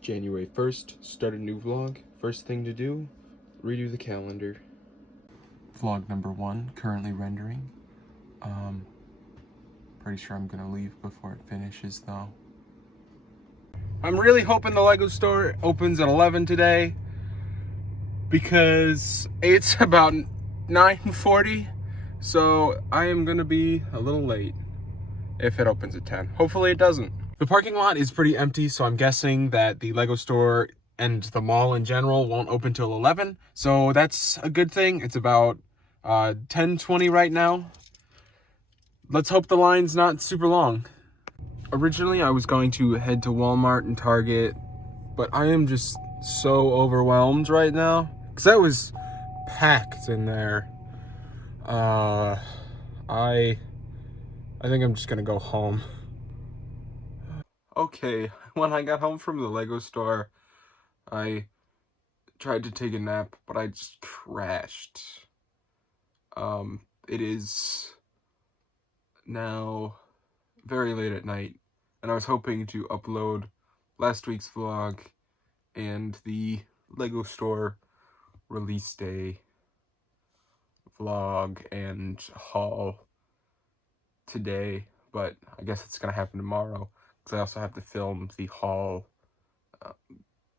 January 1st, start a new vlog. First thing to do, redo the calendar. Vlog number 1, currently rendering. Pretty sure I'm gonna leave before it finishes though. I'm really hoping the Lego store opens at 11 today because it's about 9:40, so I am gonna be a little late if it opens at 10. Hopefully it doesn't. The parking lot is pretty empty, so I'm guessing that the Lego store and the mall in general won't open till 11, so that's a good thing. It's about 10:20 right now. Let's hope the line's not super long. Originally, I was going to head to Walmart and Target, but I am just so overwhelmed right now because that was packed in there. I think I'm just gonna go home. Okay, when I got home from the Lego store, I tried to take a nap, but I just crashed. It is now very late at night, and I was hoping to upload last week's vlog and the Lego store release day vlog and haul today, but I guess it's gonna happen tomorrow because I also have to film the haul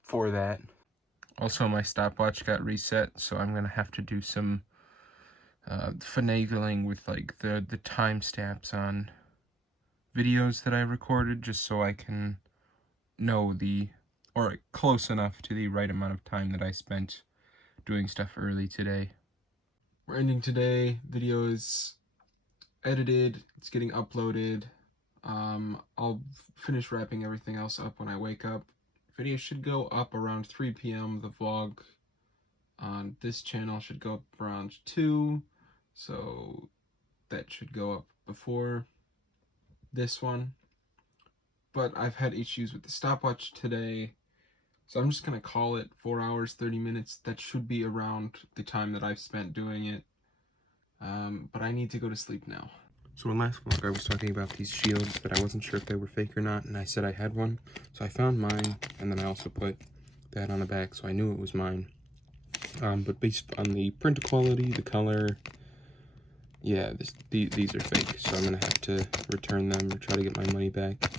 for that. Also, my stopwatch got reset, so I'm gonna have to do some finagling with like the timestamps on videos that I recorded, just so I can know or close enough to the right amount of time that I spent doing stuff early today. We're ending today. Video is edited. It's getting uploaded. I'll finish wrapping everything else up when I wake up. Video should go up around 3 p.m. The vlog on this channel should go up around 2, so that should go up before this one. But I've had issues with the stopwatch today, so I'm just gonna call it 4 hours 30 minutes. That should be around the time that I've spent doing it. But I need to go to sleep now. So in last vlog I was talking about these shields, but I wasn't sure if they were fake or not, and I said I had one. So I found mine, and then I also put that on the back, so I knew it was mine. But based on the print quality, the color, yeah, these are fake, so I'm gonna have to return them or try to get my money back.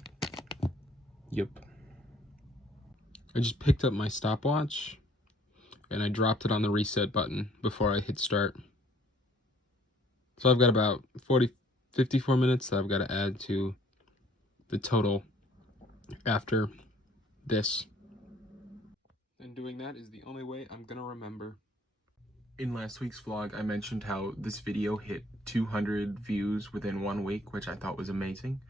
Yep. I just picked up my stopwatch, and I dropped it on the reset button before I hit start. So I've got about 54 minutes that I've got to add to the total after this. And doing that is the only way I'm gonna remember. In last week's vlog, I mentioned how this video hit 200 views within 1 week, which I thought was amazing.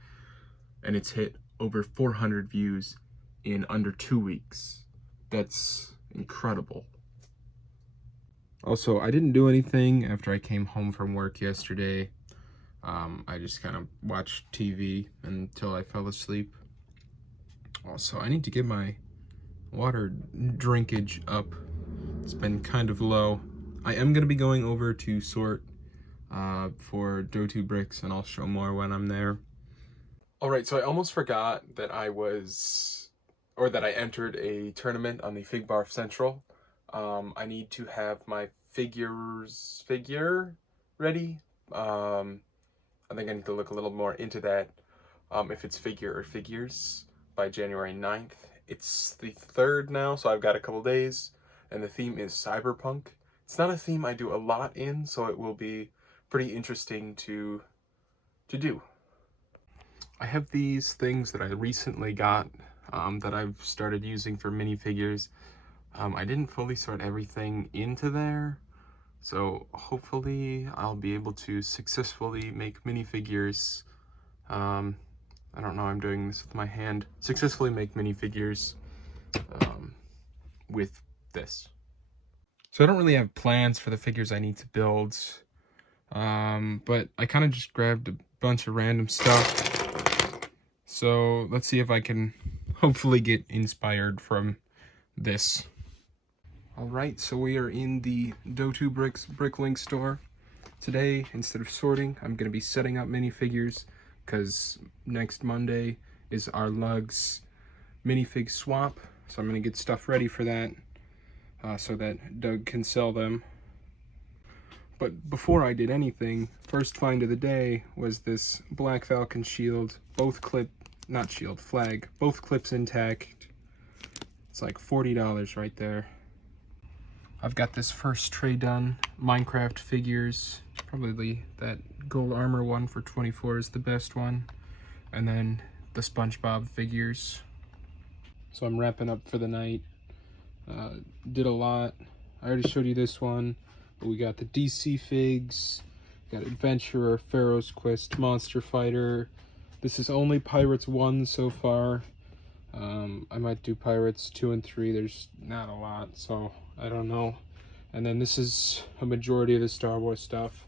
And it's hit over 400 views in under 2 weeks. That's incredible. Also, I didn't do anything after I came home from work yesterday. I just kind of watched TV until I fell asleep. Also, I need to get my water drinkage up. It's been kind of low. I am going to be going over to Sort for Dotu bricks, and I'll show more when I'm there. Alright, so I almost forgot that I entered a tournament on the Fig Barf Central. I need to have my figure ready. I think I need to look a little more into that, if it's figure or figures, by January 9th. It's the 3rd now, so I've got a couple days, and the theme is cyberpunk. It's not a theme I do a lot in, so it will be pretty interesting to do. I have these things that I recently got that I've started using for minifigures. I didn't fully sort everything into there, so hopefully I'll be able to successfully make minifigures. I don't know, I'm doing this with my hand. Successfully make minifigures with this. So I don't really have plans for the figures I need to build, but I kind of just grabbed a bunch of random stuff. So let's see if I can hopefully get inspired from this. Alright, so we are in the Dotu Bricks Bricklink store. Today, instead of sorting, I'm going to be setting up minifigures, because next Monday is our Lugs minifig swap. So I'm going to get stuff ready for that so that Doug can sell them. But before I did anything, first find of the day was this Black Falcon shield, both flag, both clips intact. It's like $40 right there. I've got this first tray done, Minecraft figures, probably that gold armor one for 24 is the best one, and then the SpongeBob figures. So I'm wrapping up for the night. Did a lot. I already showed you this one, but we got the DC figs, got Adventurer, Pharaoh's Quest, Monster Fighter. This is only Pirates 1 so far. I might do Pirates 2 and 3. There's not a lot, so I don't know. And then this is a majority of the Star Wars stuff.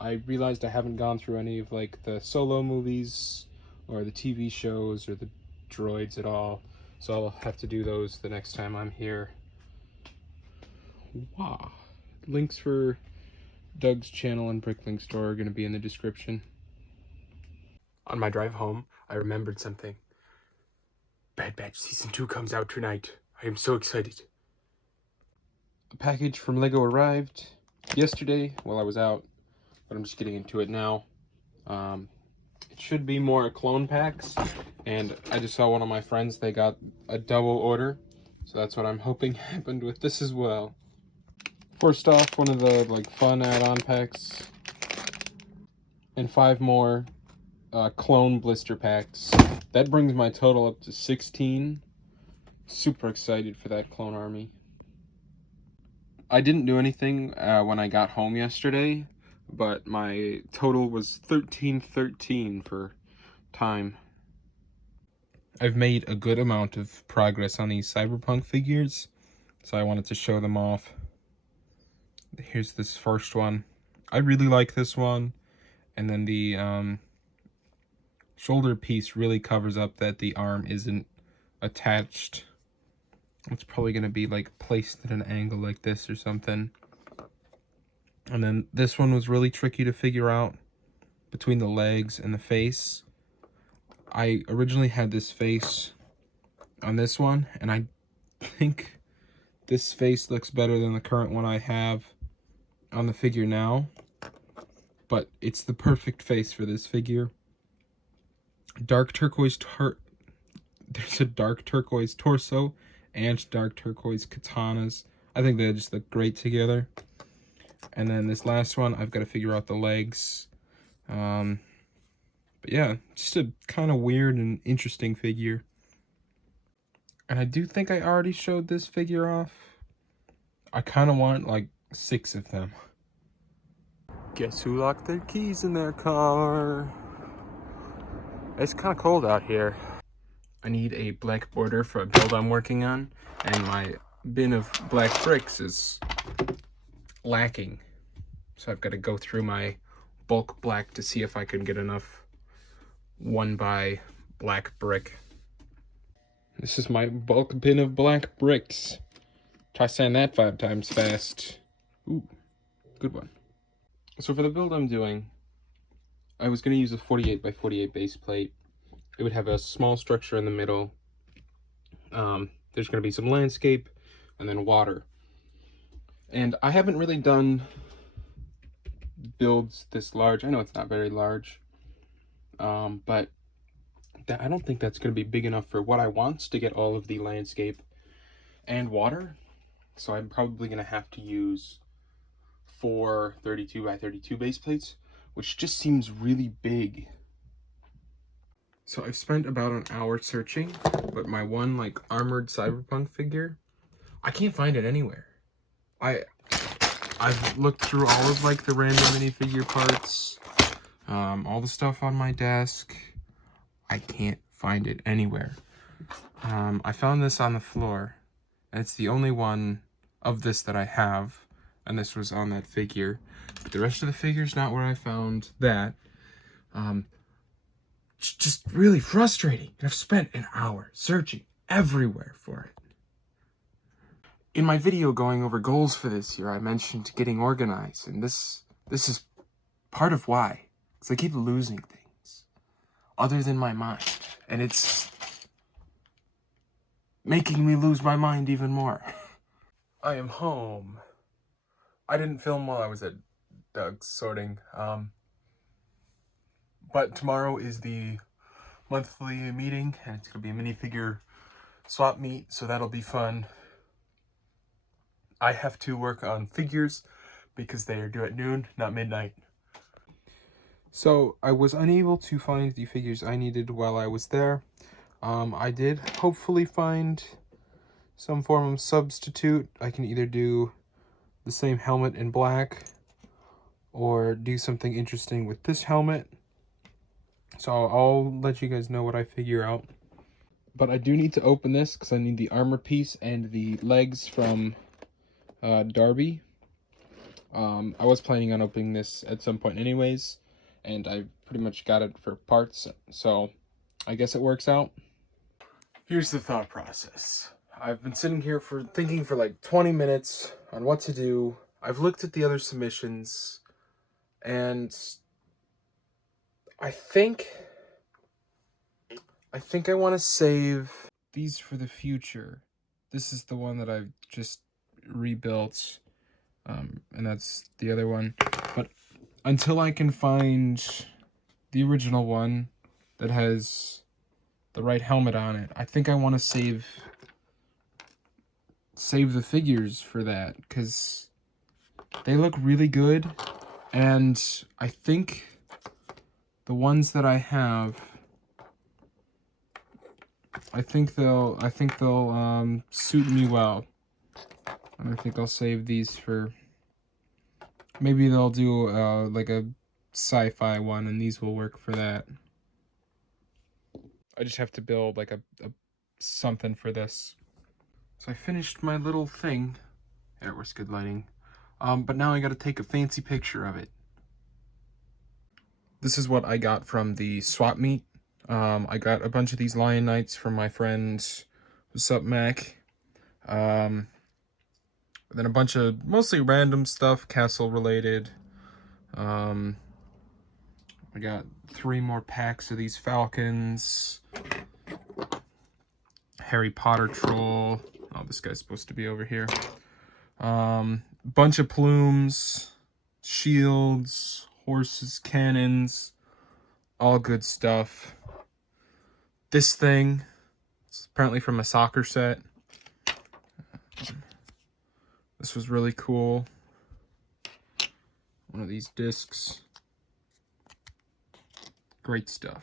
I realized I haven't gone through any of like the Solo movies or the TV shows or the droids at all, so I'll have to do those the next time I'm here. Wow. Links for Doug's channel and Bricklink store are going to be in the description. On my drive home, I remembered something. Bad Batch Season 2 comes out tonight. I am so excited. A package from Lego arrived yesterday while I was out, but I'm just getting into it now. It should be more clone packs, and I just saw one of my friends, they got a double order, so that's what I'm hoping happened with this as well. First off, one of the like fun add-on packs, and 5 more clone blister packs. That brings my total up to 16. Super excited for that clone army. I didn't do anything when I got home yesterday, but my total was 1313 for time. I've made a good amount of progress on these Cyberpunk figures, so I wanted to show them off. Here's this first one. I really like this one, and then the shoulder piece really covers up that the arm isn't attached. It's probably going to be like placed at an angle like this or something. And then this one was really tricky to figure out between the legs and the face. I originally had this face on this one, and I think this face looks better than the current one I have on the figure now. But it's the perfect face for this figure. Dark turquoise there's a dark turquoise torso and dark turquoise katanas. I think they just look great together. And then this last one, I've got to figure out the legs. But yeah, just a kind of weird and interesting figure. And I do think I already showed this figure off. I kind of want like 6 of them. Guess who locked their keys in their car? It's kind of cold out here. I need a black border for a build I'm working on, and my bin of black bricks is lacking. So I've got to go through my bulk black to see if I can get enough 1x black brick. This is my bulk bin of black bricks. Try saying that 5 times fast. Ooh, good one. So for the build I'm doing, I was going to use a 48x48 base plate. It would have a small structure in the middle. There's going to be some landscape and then water. And I haven't really done builds this large. I know it's not very large, but I don't think that's going to be big enough for what I want to get all of the landscape and water. So I'm probably going to have to use 4 32x32 base plates, which just seems really big. So I've spent about an hour searching, but my one like armored Cyberpunk figure, I can't find it anywhere. I've looked through all of like the random minifigure parts, all the stuff on my desk. I can't find it anywhere. I found this on the floor, and it's the only one of this that I have, and this was on that figure. But the rest of the figure's not where I found that. It's just really frustrating. I've spent an hour searching everywhere for it. In my video going over goals for this year, I mentioned getting organized, and this is part of why. Because I keep losing things other than my mind, and it's making me lose my mind even more. I am home. I didn't film while I was at Doug's sorting, but tomorrow is the monthly meeting, and it's gonna be a minifigure swap meet, so that'll be fun. I have to work on figures because they are due at noon, not midnight. So I was unable to find the figures I needed while I was there. I did hopefully find some form of substitute. I can either do the same helmet in black or do something interesting with this helmet. So I'll let you guys know what I figure out. But I do need to open this because I need the armor piece and the legs from Darby. I was planning on opening this at some point anyways, and I pretty much got it for parts, so I guess it works out. Here's the thought process. I've been sitting here thinking for like 20 minutes on what to do. I've looked at the other submissions, and I think I want to save these for the future. This is the one that I've just rebuilt, and that's the other one. But until I can find the original one that has the right helmet on it, I think I want to save the figures for that, because they look really good, and I think the ones that I have, I think they'll suit me well. And I think I'll save these for, maybe they'll do like a sci-fi one, and these will work for that. I just have to build like a something for this. So I finished my little thing. There was good lighting. But now I gotta take a fancy picture of it. This is what I got from the swap meet. I got a bunch of these Lion Knights from my friend, what's up, Mac. Then a bunch of mostly random stuff, castle related. I got 3 more packs of these Falcons. Harry Potter troll. Oh, this guy's supposed to be over here. Bunch of plumes, shields, horses, cannons, all good stuff. This thing, it's apparently from a soccer set. This was really cool. One of these discs. Great stuff.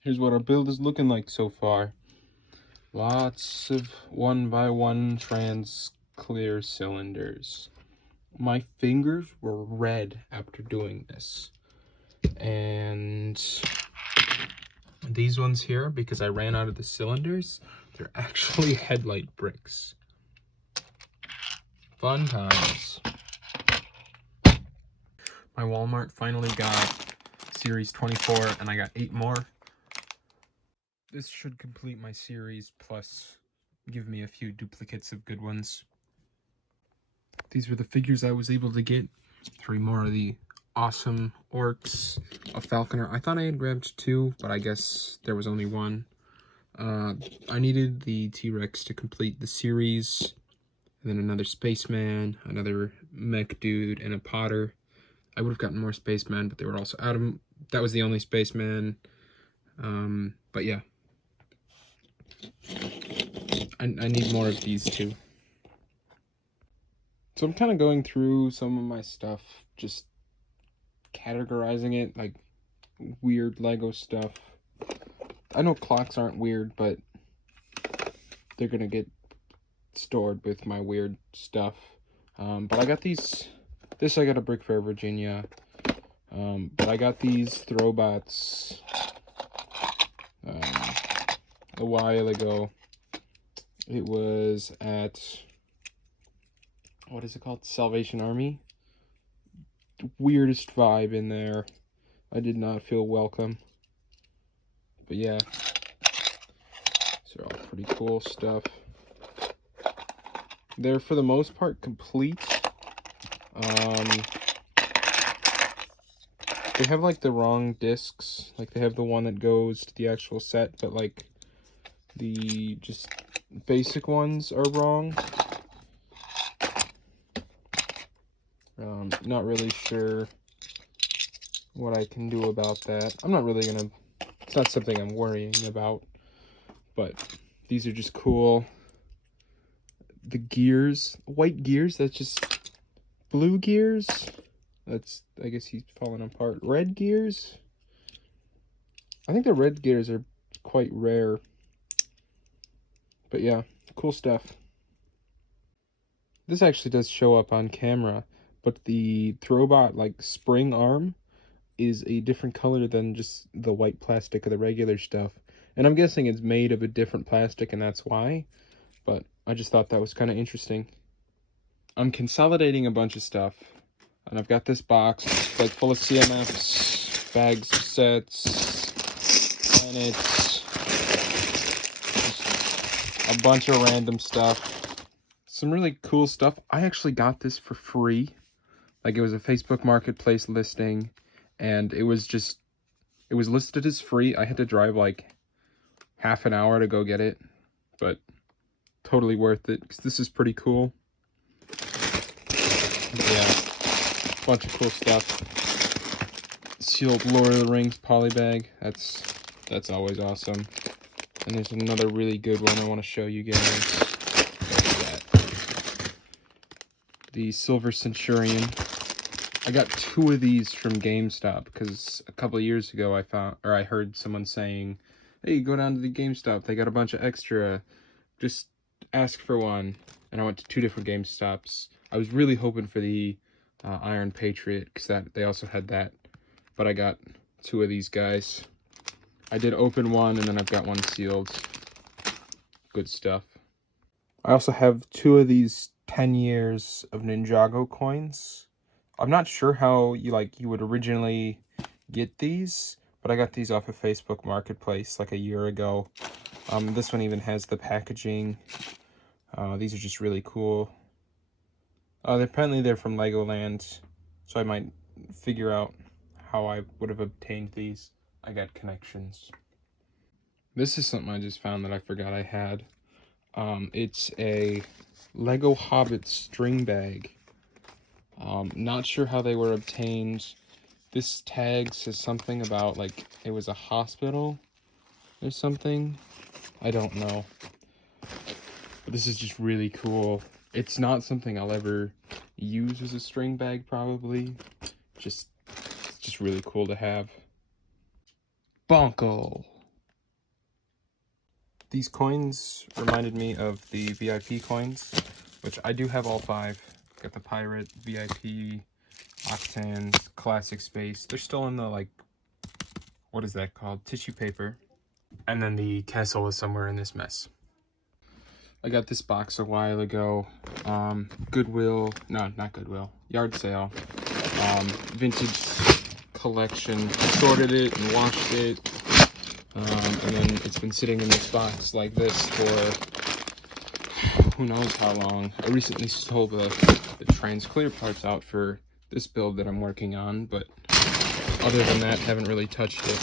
Here's what our build is looking like so far. Lots of 1x1 trans clear cylinders. My fingers were red after doing this. And these ones here, because I ran out of the cylinders, they're actually headlight bricks. Fun times. My Walmart finally got Series 24, and I got 8 more. This should complete my series, plus give me a few duplicates of good ones. These were the figures I was able to get. 3 more of the awesome orcs, a falconer. I thought I had grabbed 2, but I guess there was only 1. I needed the T-Rex to complete the series, and then another spaceman, another mech dude, and a potter. I would have gotten more spacemen, but they were also out of... That was the only spaceman. But yeah. I need more of these too. So I'm kind of going through some of my stuff, just categorizing it, like weird Lego stuff. I know clocks aren't weird, but they're gonna get stored with my weird stuff. But I got these, this I got a Brick Fair, Virginia. But I got these Throwbots a while ago. It was at, what is it called? Salvation Army. Weirdest vibe in there. I did not feel welcome. But yeah, these are all pretty cool stuff. They're for the most part complete. They have like the wrong discs. Like they have the one that goes to the actual set, but like the just basic ones are wrong. Not really sure what I can do about that. I'm not really gonna, it's not something I'm worrying about, but these are just cool. The gears, white gears, that's just blue gears. That's, I guess he's falling apart. Red gears? I think the red gears are quite rare. But yeah, cool stuff. This actually does show up on camera, but the Throwbot like spring arm is a different color than just the white plastic of the regular stuff. And I'm guessing it's made of a different plastic and that's why, but I just thought that was kind of interesting. I'm consolidating a bunch of stuff, and I've got this box like full of CMFs, bags of sets, planets, just a bunch of random stuff. Some really cool stuff. I actually got this for free. Like, it was a Facebook Marketplace listing, and it was listed as free. I had to drive like half an hour to go get it, but totally worth it because this is pretty cool. Yeah, bunch of cool stuff. Sealed Lord of the Rings polybag. That's always awesome. And there's another really good one I want to show you guys. The Silver Centurion. I got 2 of these from GameStop because a couple of years ago I heard someone saying, "Hey, go down to the GameStop. They got a bunch of extra. Just ask for one." And I went to 2 different GameStops. I was really hoping for the Iron Patriot because they also had that, but I got 2 of these guys. I did open one, and then I've got one sealed. Good stuff. I also have 2 of these 10 years of Ninjago coins. I'm not sure how you would originally get these, but I got these off of Facebook Marketplace like a year ago. This one even has the packaging. These are just really cool. Apparently they're from Legoland, so I might figure out how I would have obtained these. I got connections. This is something I just found that I forgot I had. It's a Lego Hobbit string bag. Not sure how they were obtained. This tag says something about like it was a hospital or something. I don't know. But this is just really cool. It's not something I'll ever use as a string bag probably. It's just really cool to have. Bonkle. These coins reminded me of the VIP coins, which I do have all 5. Got the Pirate, VIP, Octans, Classic Space. They're still in the, like, what is that called? Tissue paper. And then the castle is somewhere in this mess. I got this box a while ago. Goodwill, no, not Goodwill, yard sale. Vintage collection. Sorted it and washed it. And then it's been sitting in this box like this for who knows how long. I recently sold the trans clear parts out for this build that I'm working on, but other than that, haven't really touched it.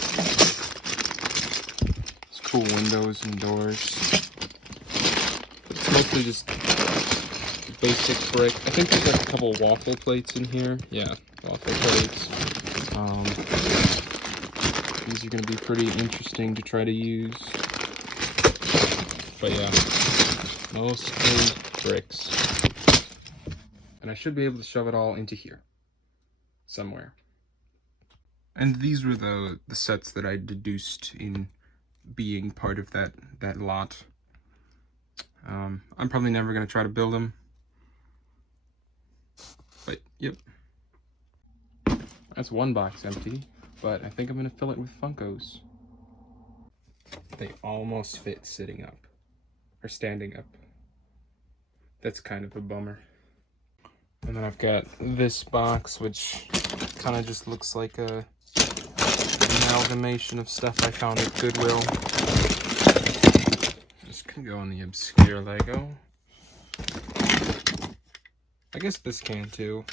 It's cool windows and doors. It's mostly just basic brick. I think there's like a couple waffle plates in here. Yeah, waffle plates. These are going to be pretty interesting to try to use. But yeah, mostly bricks. And I should be able to shove it all into here somewhere. And these were the sets that I deduced in being part of that lot. I'm probably never going to try to build them. But, yep. That's one box empty, but I think I'm going to fill it with Funkos. They almost fit sitting up, or standing up. That's kind of a bummer. And then I've got this box, which kind of just looks like an amalgamation of stuff I found at Goodwill. This can go in the obscure Lego. I guess this can too.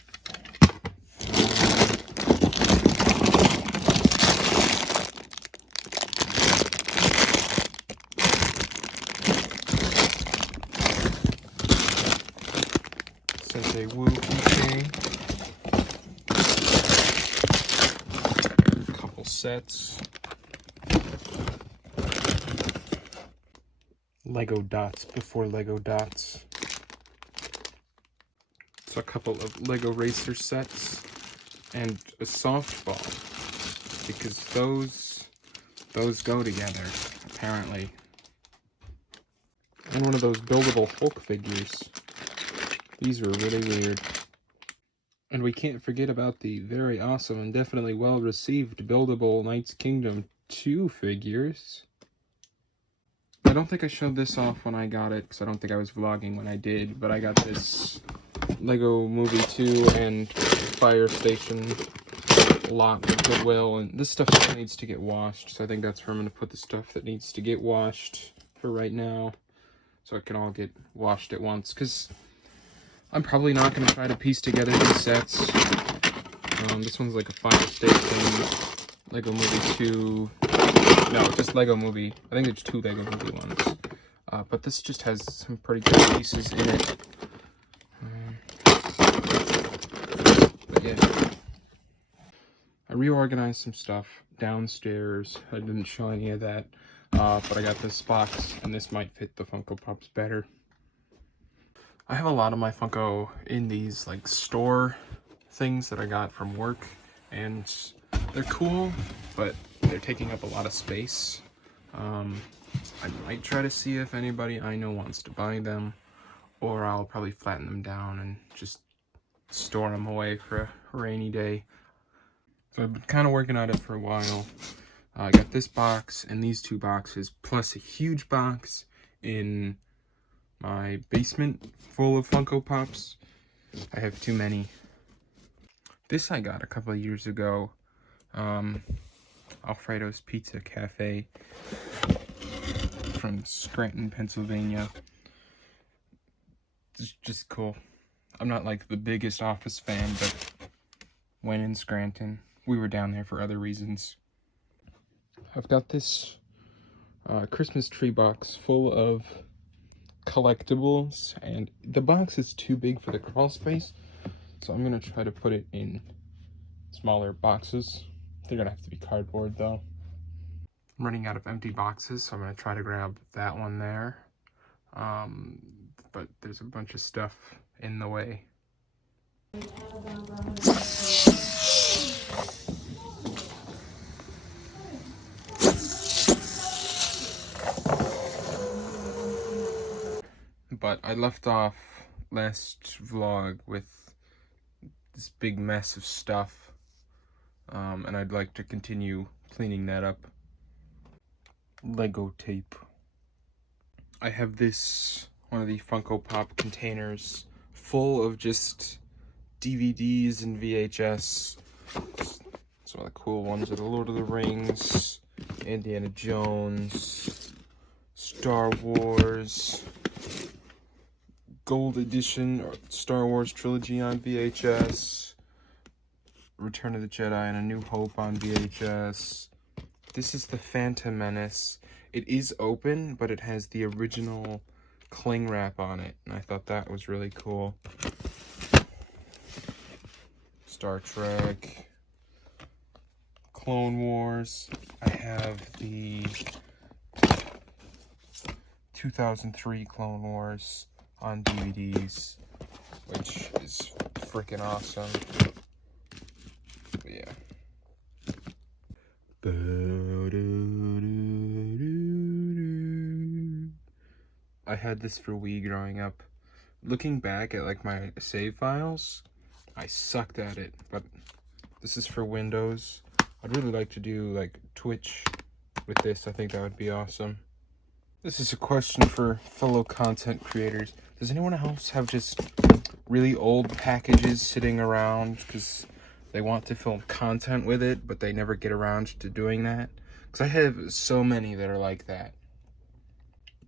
and a Woo keychain. A couple sets. Lego dots before Lego dots. So a couple of Lego racer sets and a softball, because those go together apparently. And one of those buildable Hulk figures. These were really weird. And we can't forget about the very awesome and definitely well received buildable Knights Kingdom 2 figures. I don't think I showed this off when I got it, because I don't think I was vlogging when I did, but I got this Lego Movie 2 and Fire Station lot of Goodwill, and this stuff still needs to get washed, so I think that's where I'm going to put the stuff that needs to get washed for right now, so it can all get washed at once, because I'm probably not going to try to piece together these sets. This one's like a Fire Station, Lego Movie 2, no, just Lego Movie. I think there's 2 Lego Movie ones. But this just has some pretty good pieces in it. But yeah. I reorganized some stuff downstairs. I didn't show any of that. But I got this box, and this might fit the Funko Pops better. I have a lot of my Funko in these like store things that I got from work, and they're cool, but they're taking up a lot of space. I might try to see if anybody I know wants to buy them, or I'll probably flatten them down and just store them away for a rainy day. So I've been kind of working on it for a while. I got this box and these 2 boxes, plus a huge box in my basement full of Funko Pops. I have too many. This I got a couple of years ago. Alfredo's Pizza Cafe from Scranton, Pennsylvania. It's just cool. I'm not like the biggest Office fan, but when in Scranton, we were down there for other reasons. I've got this Christmas tree box full of collectibles, and the box is too big for the crawl space, so I'm gonna try to put it in smaller boxes. They're gonna have to be cardboard though. I'm running out of empty boxes, so I'm gonna try to grab that one there. But there's a bunch of stuff in the way. But I left off last vlog with this big mess of stuff, and I'd like to continue cleaning that up. Lego tape. I have this, one of the Funko Pop containers full of just DVDs and VHS. Some of the cool ones are the Lord of the Rings, Indiana Jones, Star Wars, Gold Edition, or Star Wars Trilogy on VHS, Return of the Jedi and A New Hope on VHS. This is the Phantom Menace. It is open, but it has the original cling wrap on it, and I thought that was really cool. Star Trek, Clone Wars. I have the 2003 Clone Wars on DVDs, which is freaking awesome. But yeah. I had this for Wii growing up. Looking back at like my save files, I sucked at it, but this is for Windows. I'd really like to do like Twitch with this. I think that would be awesome. This is a question for fellow content creators. Does anyone else have just really old packages sitting around because they want to film content with it, but they never get around to doing that? Because I have so many that are like that.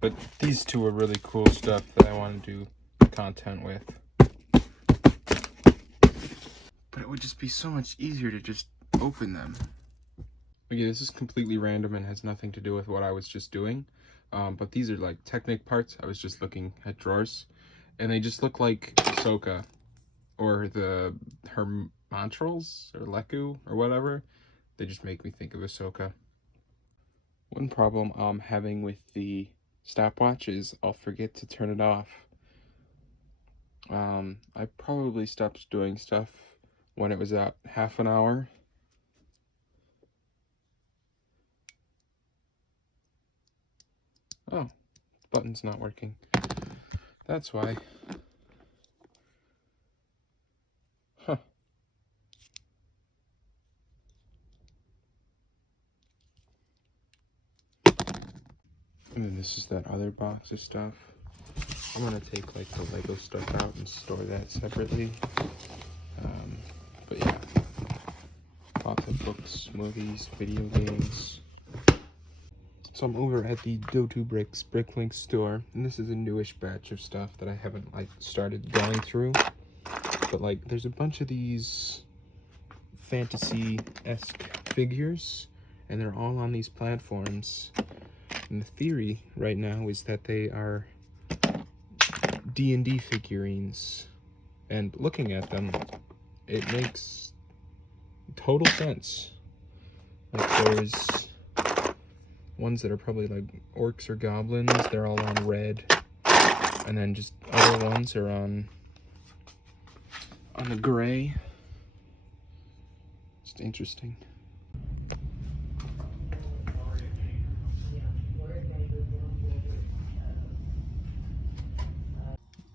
But these 2 are really cool stuff that I want to do content with. But it would just be so much easier to just open them. Okay, this is completely random and has nothing to do with what I was just doing. But these are like Technic parts. I was just looking at drawers, and they just look like Ahsoka. or the Hermantrals or Leku or whatever, they just make me think of Ahsoka. One problem I'm having with the stopwatch is I'll forget to turn it off. I probably stopped doing stuff when it was at half an hour. Oh, the button's not working. That's why. Huh. And then this is that other box of stuff. I'm gonna take like the Lego stuff out and store that separately. But yeah, lots of books, movies, video games. So I'm over at the Dotu Bricks Bricklink store, and this is a newish batch of stuff that I haven't like started going through. But like, there's a bunch of these fantasy-esque figures, and they're all on these platforms. And the theory right now is that they are D&D figurines. And looking at them, it makes total sense. Like, there's ones that are probably like orcs or goblins, they're all on red. And then just other ones are on the gray. Just interesting.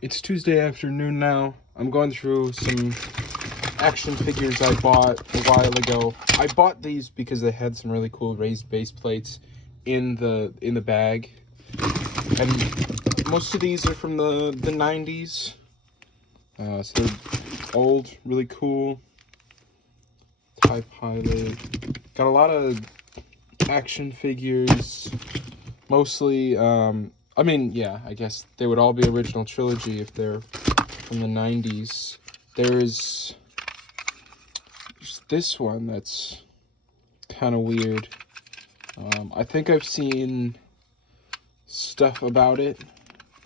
It's Tuesday afternoon now. I'm going through some action figures I bought a while ago. I bought these because they had some really cool raised base plates in the bag. And most of these are from the 90s. So they're old, really cool. TIE Pilot. Got a lot of action figures. Mostly, I mean, yeah, I guess they would all be original trilogy if they're from the 90s. There's just this one that's kind of weird. I think I've seen stuff about it.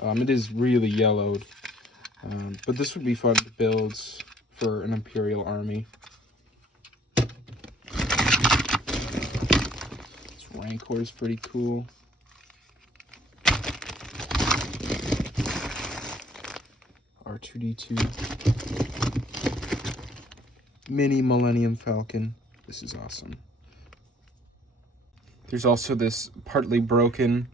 It is really yellowed. But this would be fun to build for an Imperial army. This Rancor is pretty cool. R2-D2. Mini Millennium Falcon. This is awesome. There's also this partly broken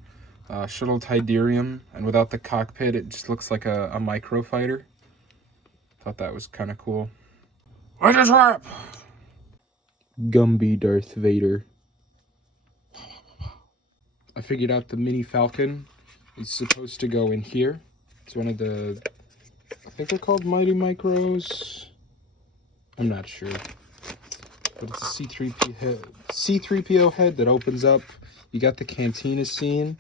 Shuttle Tydirium, and without the cockpit, it just looks like a microfighter. Thought that was kind of cool. I just rap! Gumby Darth Vader. I figured out the Mini Falcon is supposed to go in here. It's one of the, I think they're called Mighty Micros. I'm not sure. But it's a C-3PO head that opens up. You got the cantina scene.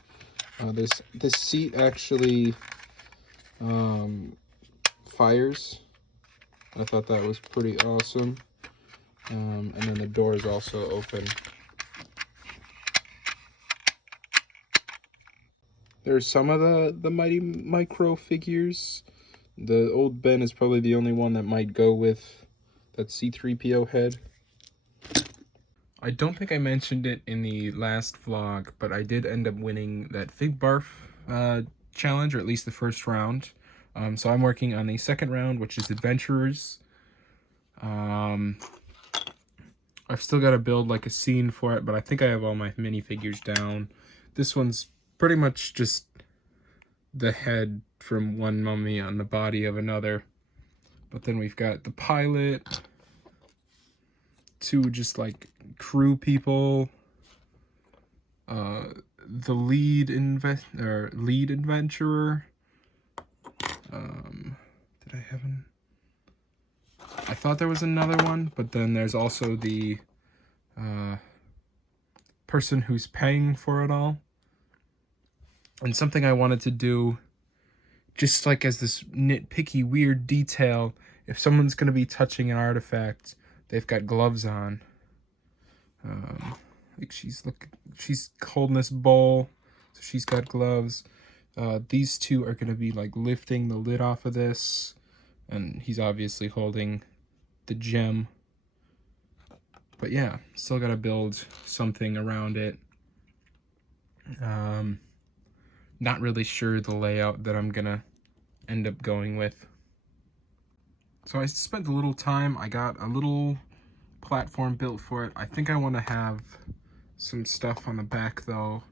This seat actually fires. I thought that was pretty awesome. And then the door is also open. There's some of the Mighty Micro figures. The old Ben is probably the only one that might go with that C-3PO head. I don't think I mentioned it in the last vlog, but I did end up winning that Fig Barf challenge, or at least the first round. So I'm working on the second round, which is Adventurers. I've still got to build like a scene for it, but I think I have all my minifigures down. This one's pretty much just the head from one mummy on the body of another. But then we've got the pilot, two just like crew people, the lead adventurer. Did I have him? I thought there was another one, but then there's also the person who's paying for it all. And something I wanted to do, just like as this nitpicky weird detail, if someone's going to be touching an artifact, they've got gloves on. Like she's holding this bowl, so she's got gloves. These two are going to be like lifting the lid off of this, And he's obviously holding the gem. But yeah, still gotta build something around it. Not really sure the layout that I'm gonna end up going with. So I spent a little time. I got a little platform built for it. I think I want to have some stuff on the back though,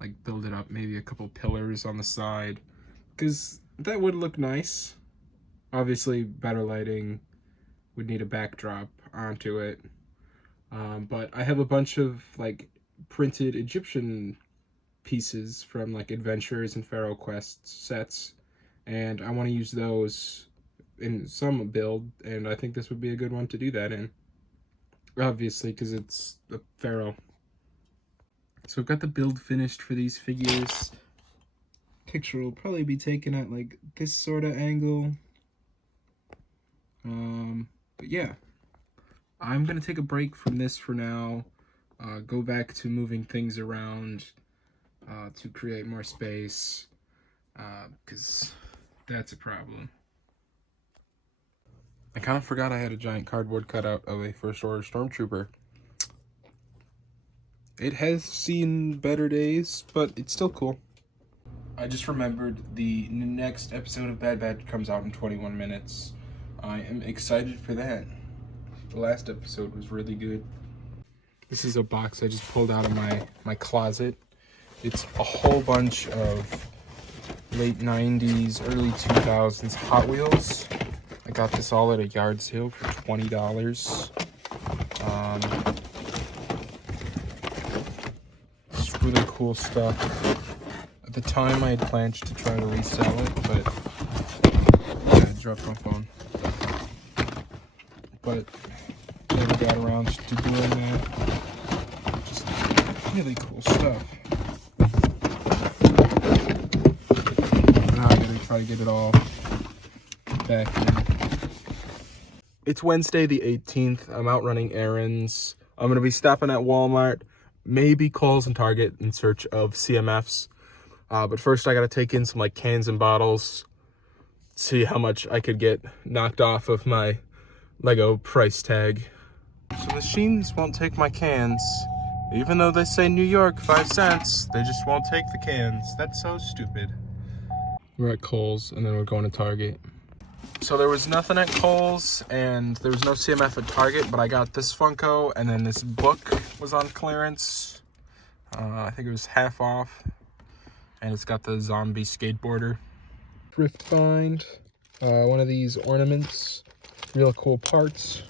like build it up, maybe a couple pillars on the side, because that would look nice. Obviously better lighting, would need a backdrop onto it, but I have a bunch of like printed Egyptian pieces from like Adventures and Pharaoh Quest sets, and I want to use those in some build, and I think this would be a good one to do that in. Obviously, because it's the Pharaoh. So I've got the build finished for these figures. Picture will probably be taken at like this sort of angle. But yeah, I'm gonna take a break from this for now. Go back to moving things around to create more space, because that's a problem. I kind of forgot I had a giant cardboard cutout of a First Order Stormtrooper. It has seen better days, but it's still cool. I just remembered the next episode of Bad Batch comes out in 21 minutes. I am excited for that. The last episode was really good. This is a box I just pulled out of my closet. It's a whole bunch of late 90s, early 2000s Hot Wheels. I got this all at a yard sale for $20. It's really cool stuff. At the time, I had planned to try to resell it, but yeah, I dropped my phone. But never got around to doing that. Just really cool stuff. Now I gotta try to get it all back in. It's Wednesday the 18th. I'm out running errands. I'm gonna be stopping at Walmart, maybe Kohl's and Target in search of CMFs. But first I gotta take in some like cans and bottles, see how much I could get knocked off of my Lego price tag. So the Sheins won't take my cans. Even though they say New York 5 cents, they just won't take the cans. That's so stupid. We're at Kohl's and then we're going to Target. So there was nothing at Kohl's and there was no CMF at Target, but I got this Funko and then this book was on clearance. I think it was half off. And it's got the zombie skateboarder. Thrift find. One of these ornaments. Real cool parts.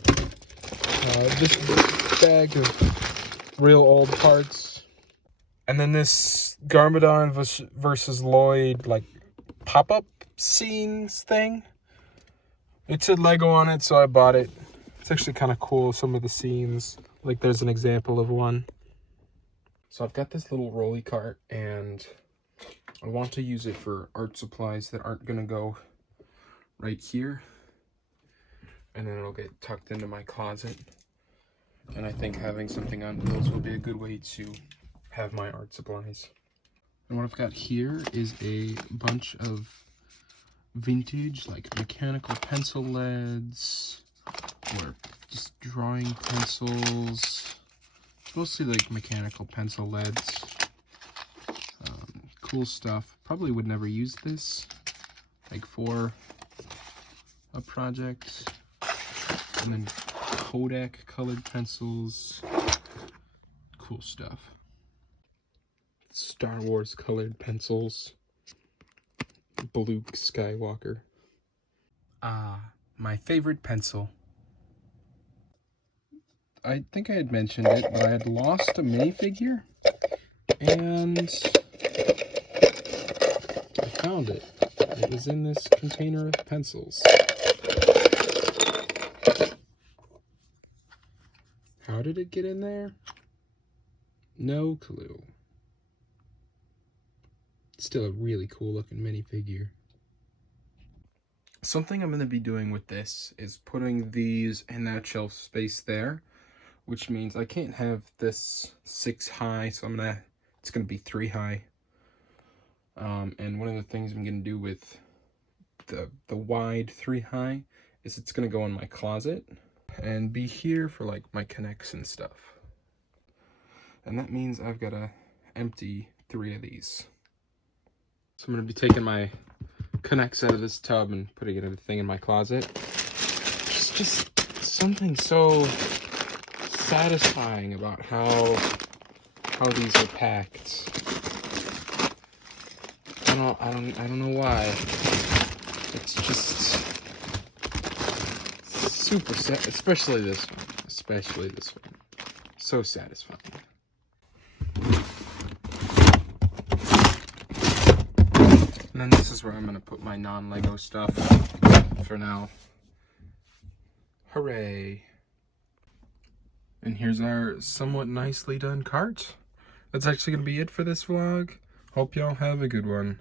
This bag of real old parts. And then this Garmadon versus Lloyd like pop-up scenes thing. It said Lego on it, so I bought it. It's actually kind of cool, some of the scenes. Like there's an example of one. So I've got this little rolly cart and I want to use it for art supplies that aren't gonna go right here. And then it'll get tucked into my closet. And I think having something on wheels will be a good way to have my art supplies. And what I've got here is a bunch of vintage, like mechanical pencil leads, or just drawing pencils. Mostly like mechanical pencil leads. Cool stuff. Probably would never use this, like for a project. And then Kodak colored pencils. Cool stuff. Star Wars colored pencils. Luke Skywalker. My favorite pencil. I think I had mentioned it, but I had lost a minifigure, and I found it. It was in this container of pencils. How did it get in there? No clue. Still a really cool looking minifigure. Something I'm going to be doing with this is putting these in that shelf space there, which means I can't have this 6 high, so it's going to be 3 high. And one of the things I'm going to do with the wide 3 high is it's gonna go in my closet and be here for like my Connects and stuff. And that means I've gotta empty 3 of these. So I'm gonna be taking my Connects out of this tub and putting everything in my closet. It's just something so satisfying about how these are packed. I don't know why. It's just super especially this one. So satisfying. And then this is where I'm gonna put my non-Lego stuff for now. Hooray! And here's our somewhat nicely done cart. That's actually gonna be it for this vlog. Hope y'all have a good one.